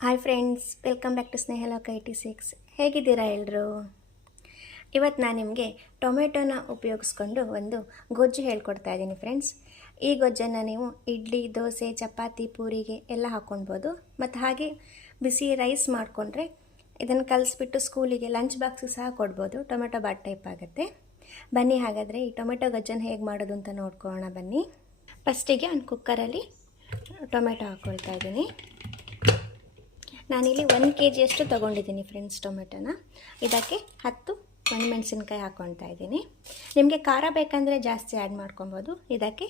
Hi friends welcome back to Snehaloka eighty six ಹೇಗಿದ್ದೀರಾ ಎಲ್ಲರೂ ಇವತ್ತು ನಾನು ನಿಮಗೆ ಟೊಮೆಟೊನ ಉಪಯೋಗಿಸ್ಕೊಂಡು ಒಂದು ಗೊಜ್ಜು ಹೇಳ್ಕೊಡ್ತಾ ಇದ್ದೀನಿ ಫ್ರೆಂಡ್ಸ್ ಈ ಗೊಜ್ಜನ್ನು ನೀವು ಇಡ್ಲಿ, ದೋಸೆ, ಚಪಾತಿ, ಪೂರಿಗೆ ಎಲ್ಲ ಹಾಕ್ಕೊಳ್ಬೋದು. ಮತ್ತು ಹಾಗೆ ಬಿಸಿ ರೈಸ್ ಮಾಡಿಕೊಂಡ್ರೆ ಇದನ್ನು ಕಲಿಸ್ಬಿಟ್ಟು ಸ್ಕೂಲಿಗೆ ಲಂಚ್ ಬಾಕ್ಸಿಗೆ ಸಹ ಕೊಡ್ಬೋದು. ಟೊಮೆಟೊ ಬಾಟ್ ಟೈಪ್ ಆಗುತ್ತೆ. ಬನ್ನಿ ಹಾಗಾದರೆ ಈ ಟೊಮೆಟೊ ಗೊಜ್ಜನ್ನು ಹೇಗೆ ಮಾಡೋದು ಅಂತ ನೋಡ್ಕೊಳ್ಳೋಣ ಬನ್ನಿ. ಫಸ್ಟಿಗೆ ಒಂದು ಕುಕ್ಕರಲ್ಲಿ ಟೊಮೆಟೊ ಹಾಕ್ಕೊಳ್ತಾ ಇದ್ದೀನಿ. ನಾನಿಲ್ಲಿ ಒಂದು ಕೆ ಜಿಯಷ್ಟು ತೊಗೊಂಡಿದ್ದೀನಿ ಫ್ರೆಂಡ್ಸ್ ಟೊಮೆಟೊನ. ಇದಕ್ಕೆ ಹತ್ತು ಒಣಮೆಣಸಿನ್ಕಾಯಿ ಹಾಕ್ಕೊಳ್ತಾ ಇದ್ದೀನಿ. ನಿಮಗೆ ಖಾರ ಬೇಕಂದರೆ ಜಾಸ್ತಿ ಆ್ಯಡ್ ಮಾಡ್ಕೊಬೋದು. ಇದಕ್ಕೆ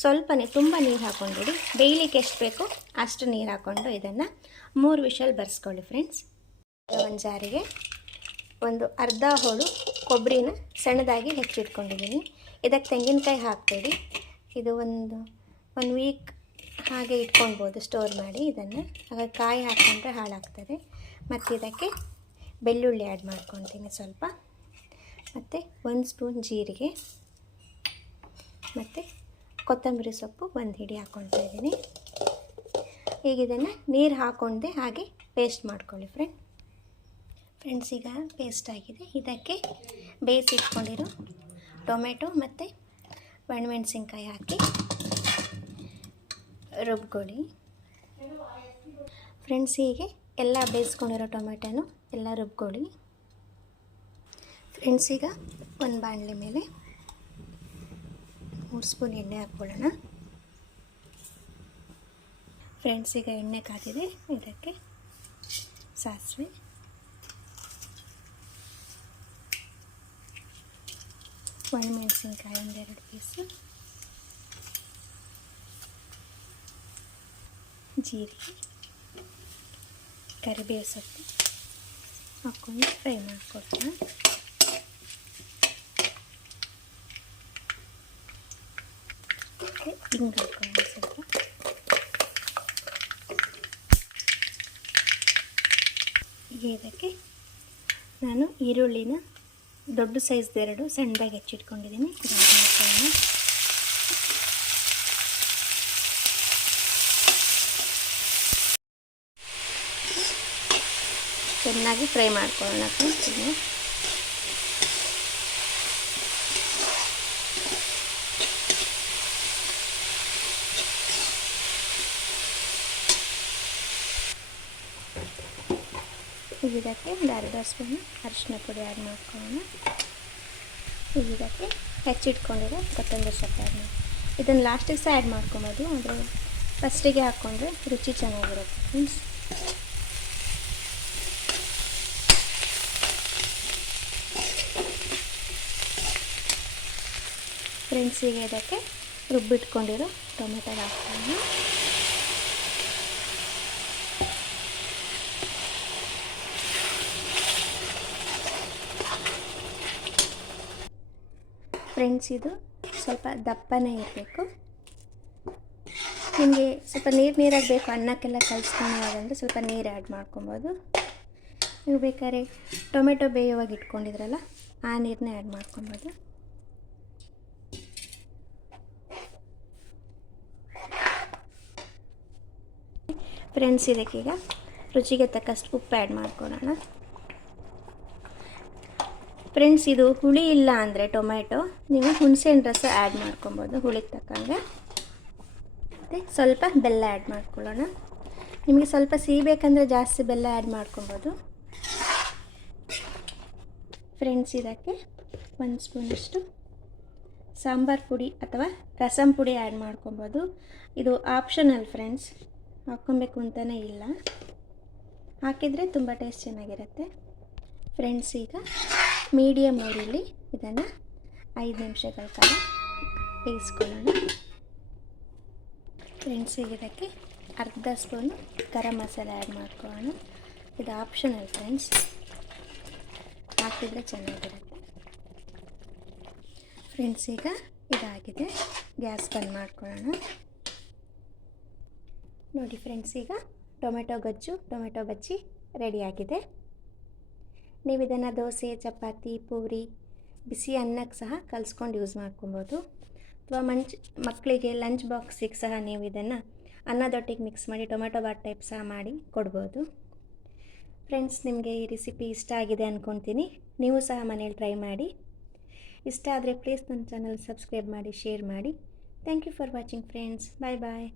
ಸ್ವಲ್ಪನೇ ತುಂಬ ನೀರು ಹಾಕ್ಕೊಂಡ್ಬಿಡಿ ಬೇಯಲಿಕ್ಕೆ ಎಷ್ಟು ಬೇಕೋ ಅಷ್ಟು ನೀರು ಹಾಕ್ಕೊಂಡು ಇದನ್ನು ಮೂರು ವಿಷಲ್ ಬರ್ಸ್ಕೊಳ್ಳಿ ಫ್ರೆಂಡ್ಸ್. ಒಂದು ಜಾರಿಗೆ ಒಂದು ಅರ್ಧ ಹೋಳು ಕೊಬ್ಬರಿನ ಸಣ್ಣದಾಗಿ ಹೆಚ್ಚಿಟ್ಕೊಂಡಿದ್ದೀನಿ. ಇದಕ್ಕೆ ತೆಂಗಿನಕಾಯಿ ಹಾಕ್ತೀವಿ ಇದು ಒಂದು ಒನ್ ವೀಕ್ ಹಾಗೆ ಇಟ್ಕೊಳ್ಬೋದು ಸ್ಟೋರ್ ಮಾಡಿ ಇದನ್ನು. ಆಗ ಕಾಯಿ ಹಾಕ್ಕೊಂಡ್ರೆ ಹಾಳಾಗ್ತದೆ. ಮತ್ತು ಇದಕ್ಕೆ ಬೆಳ್ಳುಳ್ಳಿ ಆ್ಯಡ್ ಮಾಡ್ಕೊತೀನಿ ಸ್ವಲ್ಪ. ಮತ್ತು ಒಂದು ಸ್ಪೂನ್ ಜೀರಿಗೆ. ಮತ್ತು ಕೊತ್ತಂಬರಿ ಸೊಪ್ಪು ಒಂದು ಹಿಡಿ ಹಾಕ್ಕೊಳ್ತಾ ಇದ್ದೀನಿ. ಈಗ ಇದನ್ನು ನೀರು ಹಾಕ್ಕೊಂಡೆ ಹಾಗೆ ಪೇಸ್ಟ್ ಮಾಡ್ಕೊಳ್ಳಿ ಫ್ರೆಂಡ್ ಫ್ರೆಂಡ್ಸ್ ಈಗ ಪೇಸ್ಟ್ ಆಗಿದೆ. ಇದಕ್ಕೆ ಬೇಯಿಸಿಟ್ಕೊಂಡಿರೋ ಟೊಮೆಟೊ ಮತ್ತು ಒಣಮೆಣಸಿನ್ಕಾಯಿ ಹಾಕಿ ರುಬ್ಕೊಳ್ಳಿ. ಫ್ರೆಂಡ್ಸ್, ಹೀಗೆ ಎಲ್ಲ ಬೇಯಿಸ್ಕೊಂಡಿರೋ ಟೊಮೆಟೊನು ಎಲ್ಲ ರುಬ್ಕೊಳ್ಳಿ. ಫ್ರೆಂಡ್ಸ್, ಈಗ ಒಂದು ಬಾಣಲೆ ಮೇಲೆ ಮೂರು ಸ್ಪೂನ್ ಎಣ್ಣೆ ಹಾಕ್ಕೊಳ್ಳೋಣ. ಫ್ರೆಂಡ್ಸ್, ಈಗ ಎಣ್ಣೆ ಕಾದಿದೆ, ಇದಕ್ಕೆ ಸಾಸಿವೆ. ಒಣಮೆಣಸಿನ್ಕಾಯಿ ಒಂದೆರಡು ಪೀಸು. ಜೀರಿಗೆ ಕರಿಬೇವು ಸೊಪ್ಪು ಹಾಕ್ಕೊಂಡು ಫ್ರೈ ಮಾಡ್ಕೊಡ್ತೀನಿ ಮತ್ತು ಹಿಂಗೆ ಹಾಕ್ಕೊಳ್ಳೋಣ ಸ್ವಲ್ಪ ಈಗ ಇದಕ್ಕೆ ನಾನು ಈರುಳ್ಳಿನ ದೊಡ್ಡ ಸೈಜ್ದು ಎರಡು ಸಣ್ಣದಾಗಿ ಹೆಚ್ಚಿಟ್ಕೊಂಡಿದ್ದೀನಿ ಇದು ಆಡ್ ಮಾಡ್ಕೊಳ್ಳೋಣ ಚೆನ್ನಾಗಿ ಫ್ರೈ ಮಾಡ್ಕೊಳ್ಳೋಣ ಇದನ್ನು ಇದಕ್ಕೆ ಒಂದು ಅರ್ಧ ಸ್ಪೂನ್ ಅರಿಶಿನ ಪುಡಿ ಆ್ಯಡ್ ಮಾಡ್ಕೊಳ್ಳೋಣ. ಇದಕ್ಕೆ ಹೆಚ್ಚಿಟ್ಕೊಂಡಿರೋ ಕೊತ್ತಂಬರಿ ಸೊಪ್ಪು ಆ್ಯಡ್ ಮಾಡಿ, ಇದನ್ನು ಲಾಸ್ಟಿಗೆ ಸಹ ಆ್ಯಡ್ ಮಾಡ್ಕೊಬೋದು, ಆದರೆ ಫಸ್ಟಿಗೆ ಹಾಕ್ಕೊಂಡ್ರೆ ರುಚಿ ಚೆನ್ನಾಗಿರುತ್ತೆ ಫ್ರೆಂಡ್ಸ್. ಫ್ರೆಂಡ್ಸ್ ಈಗ ಇದಕ್ಕೆ ರುಬ್ಬಿಟ್ಕೊಂಡಿರೋ ಟೊಮೆಟೊ ಹಾಕ್ತೀನಿ. ಫ್ರೆಂಡ್ಸ್, ಇದು ಸ್ವಲ್ಪ ದಪ್ಪನೇ ಇರಬೇಕು. ನಿಮಗೆ ಸ್ವಲ್ಪ ನೀರು ನೀರಾಗಿ ಬೇಕು, ಅನ್ನಕ್ಕೆಲ್ಲ ಕಲಿಸ್ಕೊಳ್ಳೋವಾಗಂದ್ರೆ ಸ್ವಲ್ಪ ನೀರು ಆ್ಯಡ್ ಮಾಡ್ಕೊಬೋದು. ನೀವು ಬೇಕಾದ್ರೆ ಟೊಮೆಟೊ ಬೇಯುವಾಗ ಇಟ್ಕೊಂಡಿದ್ರಲ್ಲ, ಆ ನೀರನ್ನೇ ಆ್ಯಡ್ ಮಾಡ್ಕೊಬೋದು. ಫ್ರೆಂಡ್ಸ್, ಇದಕ್ಕೀಗ ರುಚಿಗೆ ತಕ್ಕಷ್ಟು ಉಪ್ಪು ಆ್ಯಡ್ ಮಾಡ್ಕೊಳ್ಳೋಣ ಫ್ರೆಂಡ್ಸ್, ಇದು ಹುಳಿ ಇಲ್ಲ ಅಂದರೆ ಟೊಮೆಟೊ ನೀವು ಹುಣಸೆಹಣ್ಣು ರಸ ಆ್ಯಡ್ ಮಾಡ್ಕೊಬೋದು ಹುಳಿಗೆ ತಕ್ಕಂಗೆ. ಮತ್ತು ಸ್ವಲ್ಪ ಬೆಲ್ಲ ಆ್ಯಡ್ ಮಾಡ್ಕೊಳ್ಳೋಣ ನಿಮಗೆ ಸ್ವಲ್ಪ ಸಿಹಿ ಬೇಕಂದರೆ ಜಾಸ್ತಿ ಬೆಲ್ಲ ಆ್ಯಡ್ ಮಾಡ್ಕೊಬೋದು. ಫ್ರೆಂಡ್ಸ್, ಇದಕ್ಕೆ ಒಂದು ಸ್ಪೂನಷ್ಟು ಸಾಂಬಾರು ಪುಡಿ ಅಥವಾ ರಸಂ ಪುಡಿ ಆ್ಯಡ್ ಮಾಡ್ಕೊಬೋದು. ಇದು ಆಪ್ಷನಲ್ ಫ್ರೆಂಡ್ಸ್. ಹಾಕ್ಕೊಬೇಕು ಅಂತಲೇ ಇಲ್ಲ. ಹಾಕಿದರೆ ತುಂಬ ಟೇಸ್ಟ್ ಚೆನ್ನಾಗಿರುತ್ತೆ. ಫ್ರೆಂಡ್ಸ್ ಈಗ ಮೀಡಿಯಮ್ ಊರಲ್ಲಿ ಇದನ್ನು ಐದು ನಿಮಿಷಗಳ ಕಾಲ ಬೇಯಿಸ್ಕೊಳ್ಳೋಣ. ಫ್ರೆಂಡ್ಸ್ ಈಗ ಇದಕ್ಕೆ ಅರ್ಧ ಸ್ಪೂನು ಗರಂ ಮಸಾಲೆ ಆ್ಯಡ್ ಮಾಡ್ಕೊಳ್ಳೋಣ. ಇದು ಆಪ್ಷನಲ್ ಫ್ರೆಂಡ್ಸ್ ಹಾಕಿದರೆ ಚೆನ್ನಾಗಿರುತ್ತೆ. ಫ್ರೆಂಡ್ಸ್ ಈಗ ಇದಾಗಿದೆ. ಗ್ಯಾಸ್ ಬಂದ್ ಮಾಡ್ಕೊಳ್ಳೋಣ. ನೋಡಿ ಫ್ರೆಂಡ್ಸ್ ಈಗ ಟೊಮೆಟೊ ಗೊಜ್ಜು, ಟೊಮೆಟೊ ಬಜ್ಜಿ ರೆಡಿಯಾಗಿದೆ. ನೀವು ಇದನ್ನು ದೋಸೆ, ಚಪಾತಿ, ಪೂರಿ, ಬಿಸಿ ಅನ್ನಕ್ಕೆ ಸಹ ಕಲಿಸ್ಕೊಂಡು ಯೂಸ್ ಮಾಡ್ಕೊಬೋದು. ಅಥವಾ ಮಂಚ್ ಮಕ್ಕಳಿಗೆ ಲಂಚ್ ಬಾಕ್ಸಿಗೆ ಸಹ ನೀವು ಇದನ್ನು ಅನ್ನದೊಟ್ಟಿಗೆ ಮಿಕ್ಸ್ ಮಾಡಿ, ಟೊಮೆಟೊ ಬಾಟ್ ಟೈಪ್ ಸಹ ಮಾಡಿ ಕೊಡ್ಬೋದು. ಫ್ರೆಂಡ್ಸ್ ನಿಮಗೆ ಈ ರೆಸಿಪಿ ಇಷ್ಟ ಆಗಿದೆ ಅಂದ್ಕೊತೀನಿ ನೀವು ಸಹ ಮನೇಲಿ ಟ್ರೈ ಮಾಡಿ. ಇಷ್ಟ ಆದರೆ ಪ್ಲೀಸ್ ನನ್ನ ಚಾನಲ್ ಸಬ್ಸ್ಕ್ರೈಬ್ ಮಾಡಿ ಶೇರ್ ಮಾಡಿ. Thank you for watching friends bye bye